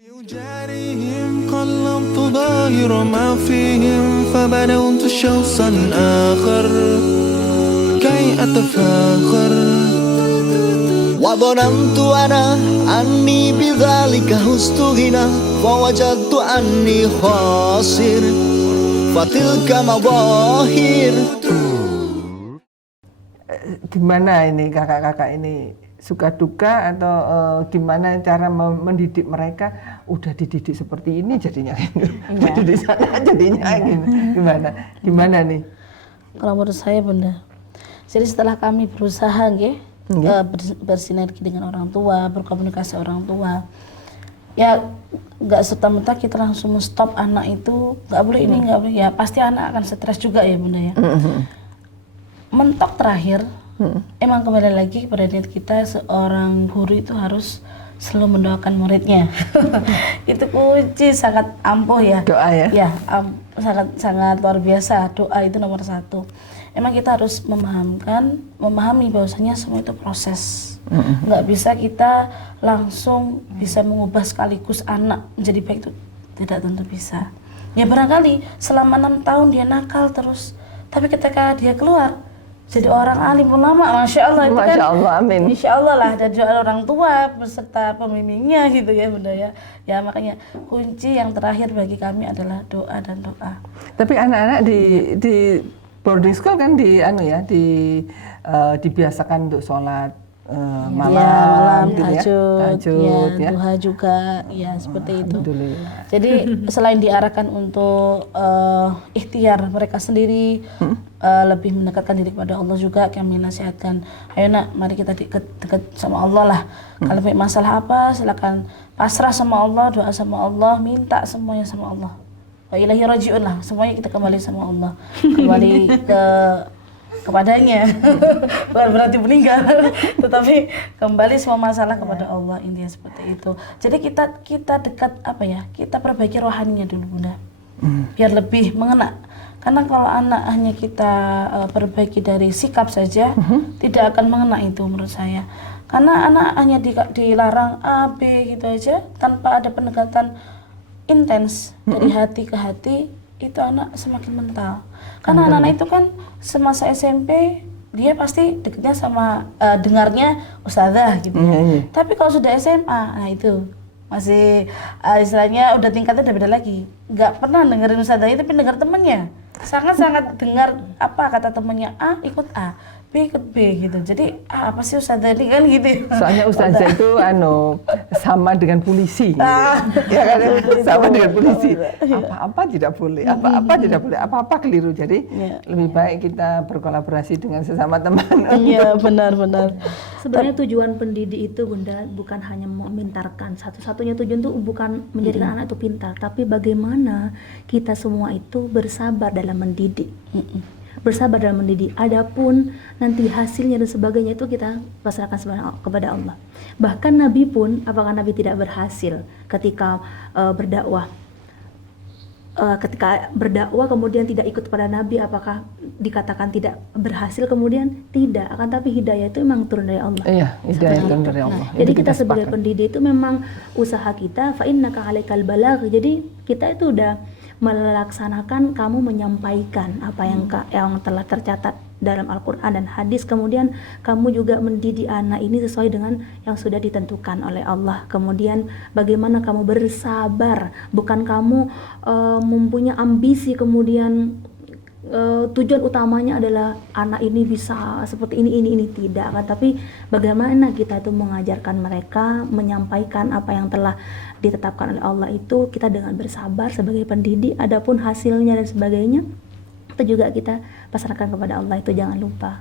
بجارهم قلبت ظاهر ما فيهم فبنوت شخصا آخر كي أتفاخر وظننت أنا أني بذلك هزت غنى فوجدت أني خاسر فتلك مظاهر. Gimana ini kakak-kakak ini, suka duka atau gimana cara mendidik mereka? Udah dididik seperti ini jadinya di sana jadinya gimana nih? Kalau menurut saya Bunda, jadi setelah kami berusaha bersinergi dengan orang tua, berkomunikasi orang tua, ya nggak serta-merta kita langsung stop anak itu, nggak boleh ini, nggak boleh, ya pasti anak akan stres juga ya Bunda ya. Mentok terakhir, emang kembali lagi pada niat kita, seorang guru itu harus selalu mendoakan muridnya. Itu kunci sangat ampuh ya. Doa ya? Ya, sangat luar biasa. Doa itu nomor satu. Emang kita harus memahami bahwasanya semua itu proses. Nggak bisa kita langsung bisa mengubah sekaligus anak menjadi baik, itu tidak tentu bisa. Ya barangkali selama 6 tahun dia nakal terus, tapi ketika dia keluar jadi orang alim ulama, masya Allah, itu kan, masya Allah, amin. Insya Allah lah, dan doa orang tua beserta pembimbingnya gitu ya Bunda ya. Ya makanya kunci yang terakhir bagi kami adalah doa dan doa. Tapi anak-anak di boarding school kan dibiasakan untuk sholat malam, tahajud, ya, duha juga, ya seperti itu. Jadi selain diarahkan untuk ikhtiar mereka sendiri, lebih mendekatkan diri kepada Allah, juga kami nasihatkan, ayo nak, mari kita dekat sama Allah lah. Kalau punya masalah apa, silakan pasrah sama Allah, doa sama Allah, minta semuanya sama Allah. Wa ilahi raji'un lah, semuanya kita kembali sama Allah, kembali kepadanya. Bukan berarti meninggal, tetapi kembali semua masalah kepada Allah, intinya seperti itu. Jadi kita dekat kita perbaiki rohaninya dulu Bunda, biar lebih mengena. Karena kalau anak hanya kita perbaiki dari sikap saja, tidak akan mengena itu menurut saya. Karena anak hanya dilarang A, B gitu aja, tanpa ada pendekatan intens dari hati ke hati, itu anak semakin mental. Karena anak-anak itu kan semasa SMP dia pasti dekatnya sama dengarnya ustazah gitu ya. Tapi kalau sudah SMA, nah itu masih istilahnya udah tingkatnya udah beda lagi. Nggak pernah dengerin ustazahnya, tapi dengar temennya. Sangat-sangat dengar apa kata temennya, A ikut A, B ikut B gitu. Jadi apa sih ustazah ini kan gitu. Soalnya ustazah itu sama dengan polisi. Ya kan, sama dengan polisi. Apa-apa tidak boleh, apa-apa tidak boleh, apa-apa keliru. Jadi lebih baik kita berkolaborasi dengan sesama teman. Iya, benar-benar. Sebenarnya tujuan pendidik itu Bunda bukan hanya memintarkan. Satu-satunya tujuan itu bukan menjadikan anak itu pintar, tapi bagaimana kita semua itu bersabar dalam mendidik. Bersabar dalam mendidik. Adapun nanti hasilnya dan sebagainya itu kita pasrahkan kepada Allah. Bahkan Nabi pun, apakah Nabi tidak berhasil ketika berdakwah? Ketika berdakwah kemudian tidak ikut pada Nabi, apakah dikatakan tidak berhasil? Kemudian tidak, akan tapi hidayah itu memang turun dari Allah. Iya, hidayah turun dari Allah. Jadi kita sebagai pendidik itu memang usaha kita, fa innaka 'alaikal balagh. Jadi kita itu udah melaksanakan, kamu menyampaikan apa yang telah tercatat dalam Al-Quran dan hadis. Kemudian kamu juga mendidik anak ini sesuai dengan yang sudah ditentukan oleh Allah. Kemudian bagaimana kamu bersabar, bukan kamu mempunyai ambisi kemudian tujuan utamanya adalah anak ini bisa seperti ini tidak kan, tapi bagaimana kita itu mengajarkan mereka, menyampaikan apa yang telah ditetapkan oleh Allah itu kita dengan bersabar sebagai pendidik. Adapun hasilnya dan sebagainya itu juga kita pasrahkan kepada Allah, itu jangan lupa.